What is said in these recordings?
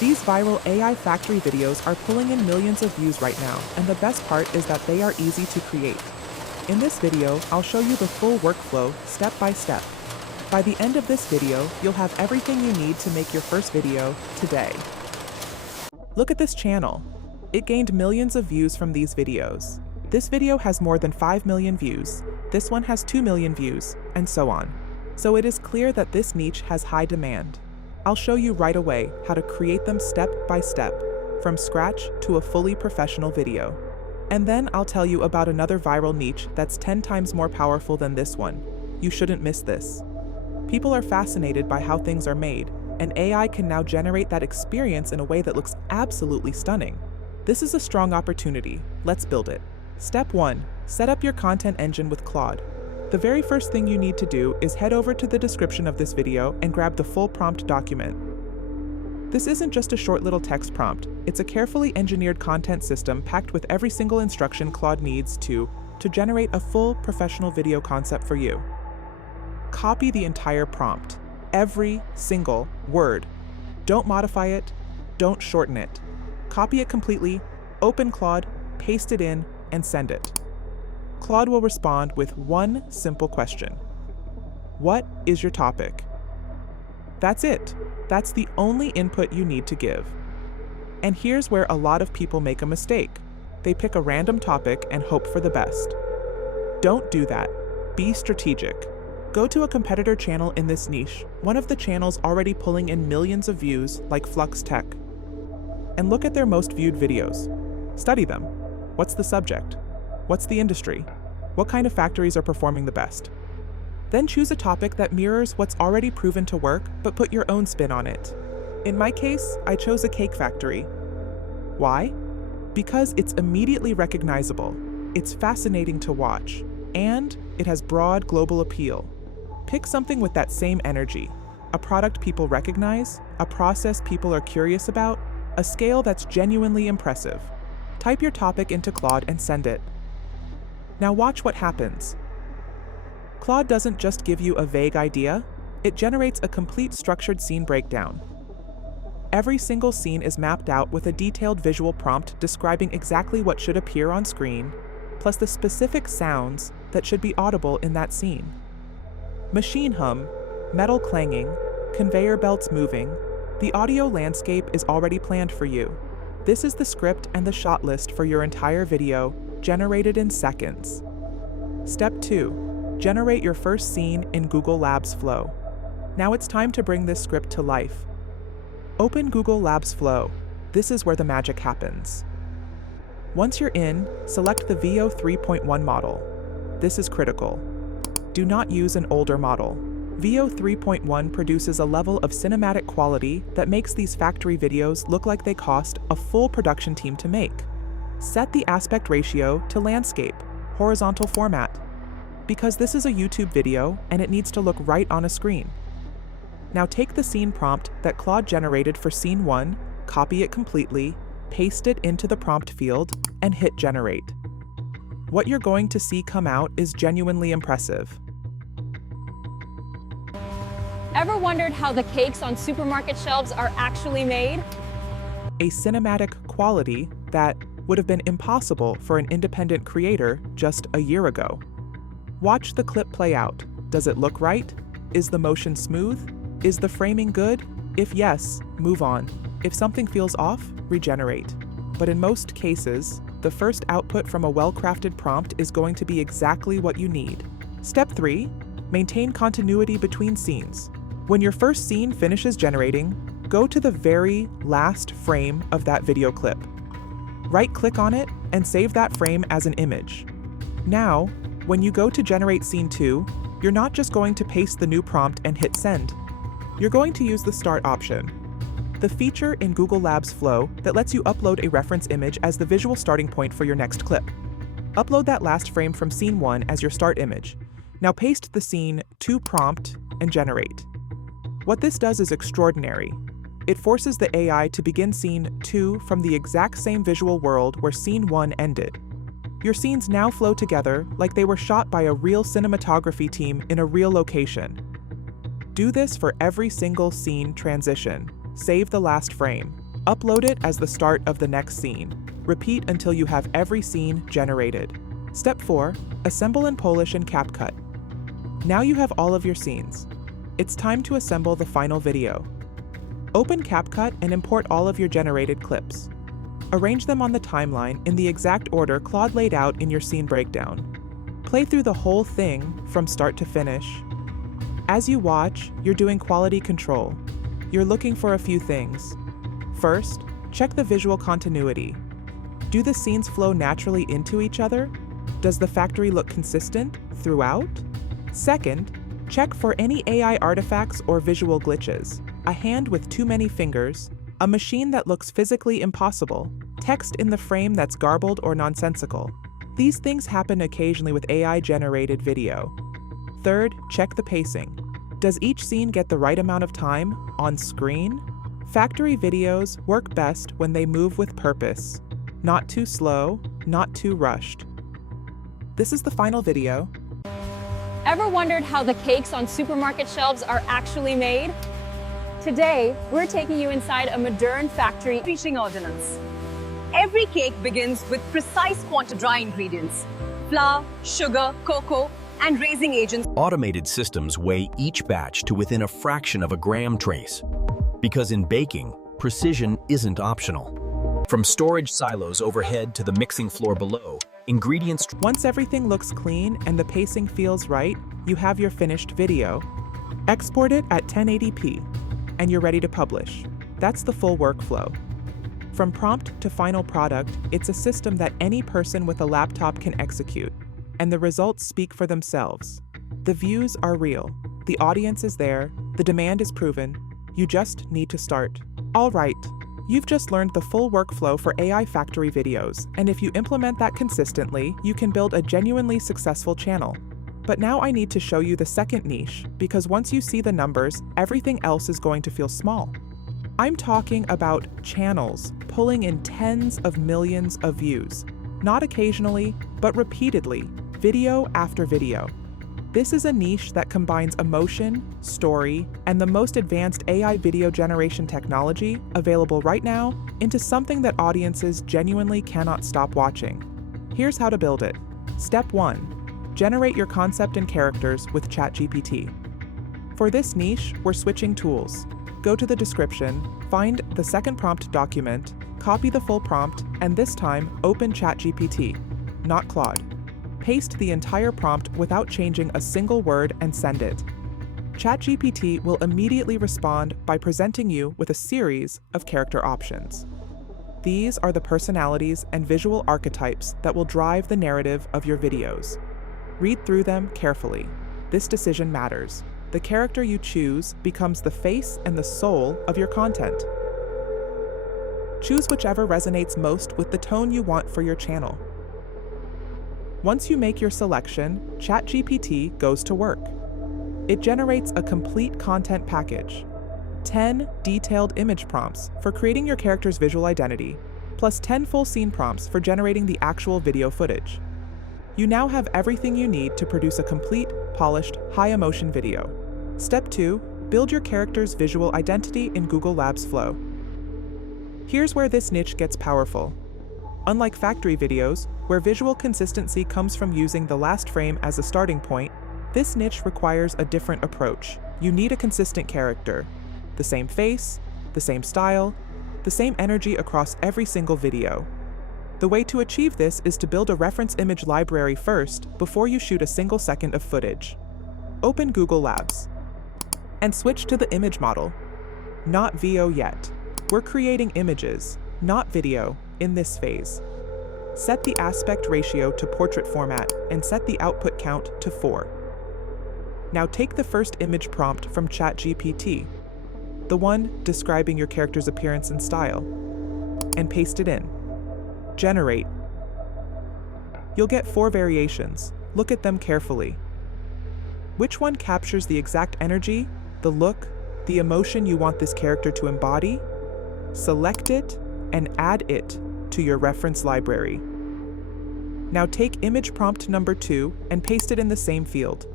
These viral AI factory videos are pulling in millions of views right now, and the best part is that they are easy to create. In this video, I'll show you the full workflow, step by step. By the end of this video, you'll have everything you need to make your first video today. Look at this channel. It gained millions of views from these videos. This video has more than 5 million views, this one has 2 million views, and so on. So it is clear that this niche has high demand. I'll show you right away how to create them step by step, from scratch to a fully professional video. And then I'll tell you about another viral niche that's 10 times more powerful than this one. You shouldn't miss this. People are fascinated by how things are made, and AI can now generate that experience in a way that looks absolutely stunning. This is a strong opportunity. Let's build it. Step 1. Set up your content engine with Claude. The very first thing you need to do is head over to the description of this video and grab the full prompt document. This isn't just a short little text prompt, it's a carefully engineered content system packed with every single instruction Claude needs to generate a full professional video concept for you. Copy the entire prompt, every single word. Don't modify it, don't shorten it. Copy it completely, open Claude, paste it in, and send it. Claude will respond with one simple question. What is your topic? That's it. That's the only input you need to give. And here's where a lot of people make a mistake. They pick a random topic and hope for the best. Don't do that. Be strategic. Go to a competitor channel in this niche, one of the channels already pulling in millions of views like Flux Tech. And look at their most viewed videos. Study them. What's the subject? What's the industry? What kind of factories are performing the best? Then choose a topic that mirrors what's already proven to work, but put your own spin on it. In my case, I chose a cake factory. Why? Because it's immediately recognizable, it's fascinating to watch, and it has broad global appeal. Pick something with that same energy, a product people recognize, a process people are curious about, a scale that's genuinely impressive. Type your topic into Claude and send it. Now watch what happens. Claude doesn't just give you a vague idea, it generates a complete structured scene breakdown. Every single scene is mapped out with a detailed visual prompt describing exactly what should appear on screen, plus the specific sounds that should be audible in that scene. Machine hum, metal clanging, conveyor belts moving, the audio landscape is already planned for you. This is the script and the shot list for your entire video, generated in seconds. Step 2. Generate your first scene in Google Labs Flow. Now it's time to bring this script to life. Open Google Labs Flow. This is where the magic happens. Once you're in, select the VO 3.1 model. This is critical. Do not use an older model. VO 3.1 produces a level of cinematic quality that makes these factory videos look like they cost a full production team to make. Set the aspect ratio to landscape, horizontal format, because this is a YouTube video and it needs to look right on a screen. Now take the scene prompt that Claude generated for scene 1, copy it completely, paste it into the prompt field, and hit generate. What you're going to see come out is genuinely impressive. Ever wondered how the cakes on supermarket shelves are actually made? A cinematic quality that would have been impossible for an independent creator just a year ago. Watch the clip play out. Does it look right? Is the motion smooth? Is the framing good? If yes, move on. If something feels off, regenerate. But in most cases, the first output from a well-crafted prompt is going to be exactly what you need. Step 3. Maintain continuity between scenes. When your first scene finishes generating, go to the very last frame of that video clip. Right-click on it and save that frame as an image. Now, when you go to generate scene 2, you're not just going to paste the new prompt and hit send. You're going to use the start option, the feature in Google Labs Flow that lets you upload a reference image as the visual starting point for your next clip. Upload that last frame from scene 1 as your start image. Now paste the scene to prompt and generate. What this does is extraordinary. It forces the AI to begin scene 2 from the exact same visual world where scene 1 ended. Your scenes now flow together like they were shot by a real cinematography team in a real location. Do this for every single scene transition. Save the last frame. Upload it as the start of the next scene. Repeat until you have every scene generated. Step 4. Assemble in Polish in CapCut. Now you have all of your scenes. It's time to assemble the final video. Open CapCut and import all of your generated clips. Arrange them on the timeline in the exact order Claude laid out in your scene breakdown. Play through the whole thing from start to finish. As you watch, you're doing quality control. You're looking for a few things. First, check the visual continuity. Do the scenes flow naturally into each other? Does the factory look consistent throughout? Second, check for any AI artifacts or visual glitches. A hand with too many fingers, a machine that looks physically impossible, text in the frame that's garbled or nonsensical. These things happen occasionally with AI-generated video. Third, check the pacing. Does each scene get the right amount of time on screen? Factory videos work best when they move with purpose. Not too slow, not too rushed. This is the final video. Ever wondered how the cakes on supermarket shelves are actually made? Today, we're taking you inside a modern factory Reaching ordinance. Every cake begins with precise quantity dry ingredients: flour, sugar, cocoa, and raising agents. Automated systems weigh each batch to within a fraction of a gram trace. Because in baking, precision isn't optional. From storage silos overhead to the mixing floor below, ingredients... Once everything looks clean and the pacing feels right, you have your finished video. Export it at 1080p, and you're ready to publish. That's the full workflow. From prompt to final product, it's a system that any person with a laptop can execute, and the results speak for themselves. The views are real, the audience is there, the demand is proven, you just need to start. All right, you've just learned the full workflow for AI factory videos, and if you implement that consistently, you can build a genuinely successful channel. But now I need to show you the second niche, because once you see the numbers, everything else is going to feel small. I'm talking about channels pulling in tens of millions of views, not occasionally, but repeatedly, video after video. This is a niche that combines emotion, story, and the most advanced AI video generation technology available right now into something that audiences genuinely cannot stop watching. Here's how to build it. Step 1. Generate your concept and characters with ChatGPT. For this niche, we're switching tools. Go to the description, find the second prompt document, copy the full prompt, and this time open ChatGPT, not Claude. Paste the entire prompt without changing a single word and send it. ChatGPT will immediately respond by presenting you with a series of character options. These are the personalities and visual archetypes that will drive the narrative of your videos. Read through them carefully. This decision matters. The character you choose becomes the face and the soul of your content. Choose whichever resonates most with the tone you want for your channel. Once you make your selection, ChatGPT goes to work. It generates a complete content package. 10 detailed image prompts for creating your character's visual identity, plus 10 full scene prompts for generating the actual video footage. You now have everything you need to produce a complete, polished, high-emotion video. Step 2. Build your character's visual identity in Google Labs Flow. Here's where this niche gets powerful. Unlike factory videos, where visual consistency comes from using the last frame as a starting point, this niche requires a different approach. You need a consistent character. The same face, the same style, the same energy across every single video. The way to achieve this is to build a reference image library first before you shoot a single second of footage. Open Google Labs and switch to the image model. Not VO yet. We're creating images, not video, in this phase. Set the aspect ratio to portrait format and set the output count to 4. Now take the first image prompt from ChatGPT, the one describing your character's appearance and style, and paste it in. Generate. You'll get 4 variations. Look at them carefully. Which one captures the exact energy, the look, the emotion you want this character to embody? Select it and add it to your reference library. Now take image prompt number 2 and paste it in the same field.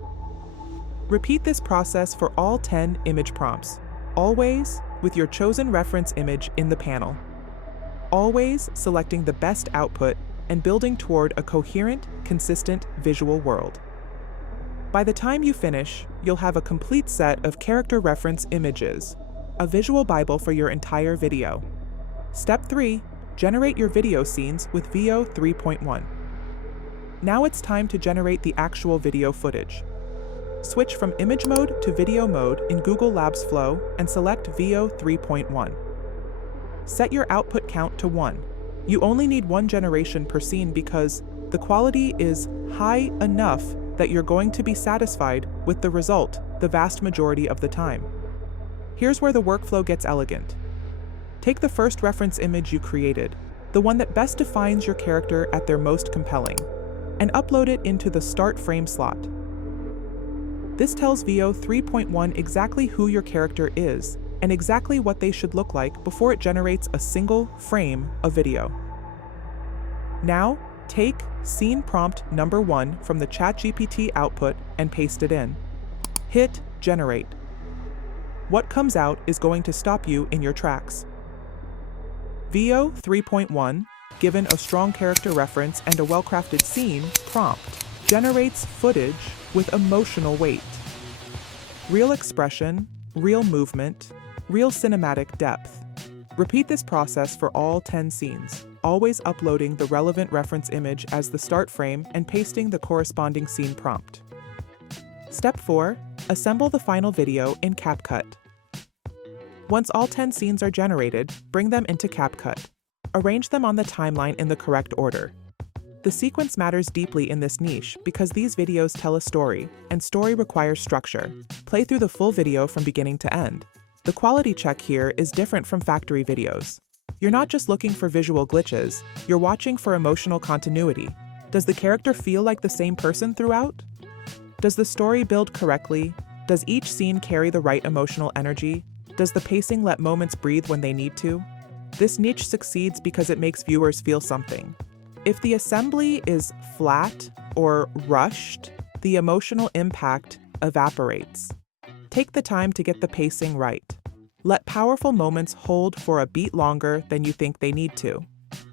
Repeat this process for all 10 image prompts, always with your chosen reference image in the panel. Always selecting the best output and building toward a coherent, consistent visual world. By the time you finish, you'll have a complete set of character reference images, a visual Bible for your entire video. Step 3. Generate your video scenes with VO 3.1. Now it's time to generate the actual video footage. Switch from image mode to video mode in Google Labs Flow and select VO 3.1. Set your output count to 1. You only need 1 generation per scene because the quality is high enough that you're going to be satisfied with the result the vast majority of the time. Here's where the workflow gets elegant. Take the first reference image you created, the one that best defines your character at their most compelling, and upload it into the Start Frame slot. This tells VO 3.1 exactly who your character is and exactly what they should look like before it generates a single frame of video. Now, take scene prompt number 1 from the ChatGPT output and paste it in. Hit Generate. What comes out is going to stop you in your tracks. VO 3.1, given a strong character reference and a well-crafted scene prompt, generates footage with emotional weight. Real expression, real movement, real cinematic depth. Repeat this process for all 10 scenes, always uploading the relevant reference image as the start frame and pasting the corresponding scene prompt. Step 4. Assemble the final video in CapCut. Once all 10 scenes are generated, bring them into CapCut. Arrange them on the timeline in the correct order. The sequence matters deeply in this niche because these videos tell a story, and story requires structure. Play through the full video from beginning to end. The quality check here is different from factory videos. You're not just looking for visual glitches, you're watching for emotional continuity. Does the character feel like the same person throughout? Does the story build correctly? Does each scene carry the right emotional energy? Does the pacing let moments breathe when they need to? This niche succeeds because it makes viewers feel something. If the assembly is flat or rushed, the emotional impact evaporates. Take the time to get the pacing right. Let powerful moments hold for a beat longer than you think they need to.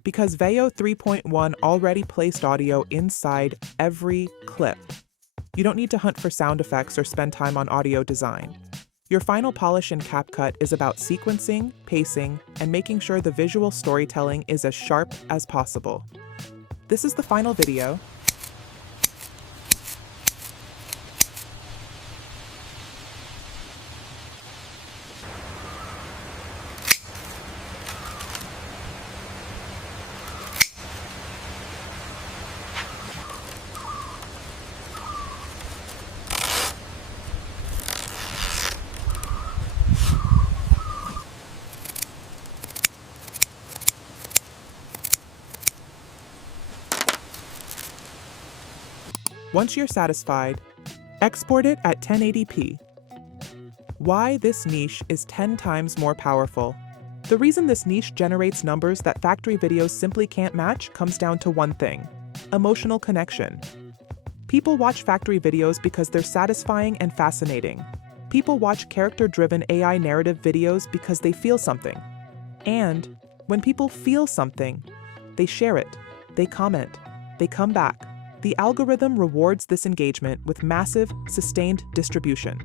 Because VO 3.1 already placed audio inside every clip. You don't need to hunt for sound effects or spend time on audio design. Your final polish in CapCut is about sequencing, pacing, and making sure the visual storytelling is as sharp as possible. This is the final video. Once you're satisfied, export it at 1080p. Why this niche is 10 times more powerful. The reason this niche generates numbers that factory videos simply can't match comes down to one thing: emotional connection. People watch factory videos because they're satisfying and fascinating. People watch character-driven AI narrative videos because they feel something. And when people feel something, they share it, they comment, they come back. The algorithm rewards this engagement with massive, sustained distribution.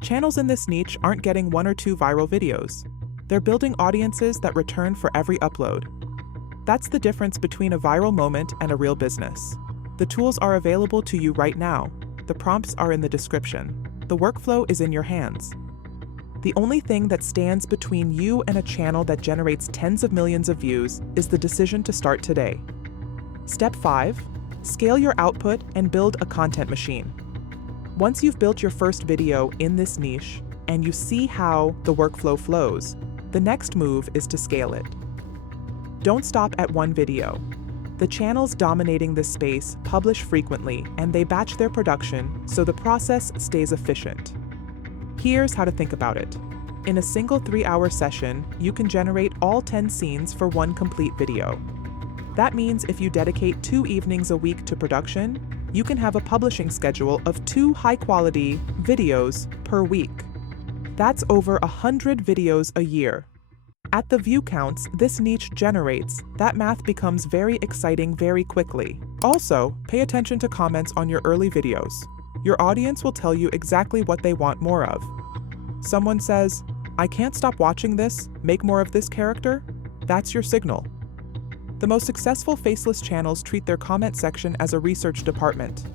Channels in this niche aren't getting 1 or 2 viral videos. They're building audiences that return for every upload. That's the difference between a viral moment and a real business. The tools are available to you right now. The prompts are in the description. The workflow is in your hands. The only thing that stands between you and a channel that generates tens of millions of views is the decision to start today. Step 5. Scale your output and build a content machine. Once you've built your first video in this niche and you see how the workflow flows, the next move is to scale it. Don't stop at one video. The channels dominating this space publish frequently and they batch their production so the process stays efficient. Here's how to think about it. In a single 3-hour session, you can generate all 10 scenes for one complete video. That means if you dedicate 2 evenings a week to production, you can have a publishing schedule of 2 high-quality videos per week. That's over 100 videos a year. At the view counts this niche generates, that math becomes very exciting very quickly. Also, pay attention to comments on your early videos. Your audience will tell you exactly what they want more of. Someone says, "I can't stop watching this, make more of this character." That's your signal. The most successful faceless channels treat their comment section as a research department.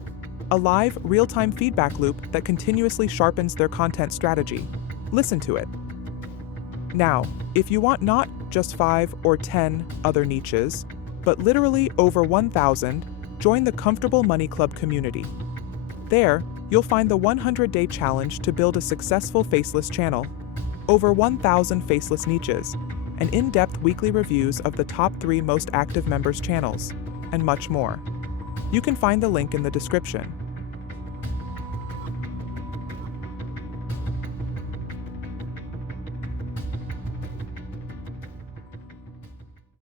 A live, real-time feedback loop that continuously sharpens their content strategy. Listen to it. Now, if you want not just 5 or 10 other niches, but literally over 1,000, join the Comfortable Money Club community. There, you'll find the 100-day challenge to build a successful faceless channel, over 1,000 faceless niches, and in-depth weekly reviews of the top 3 most active members' channels, and much more. You can find the link in the description.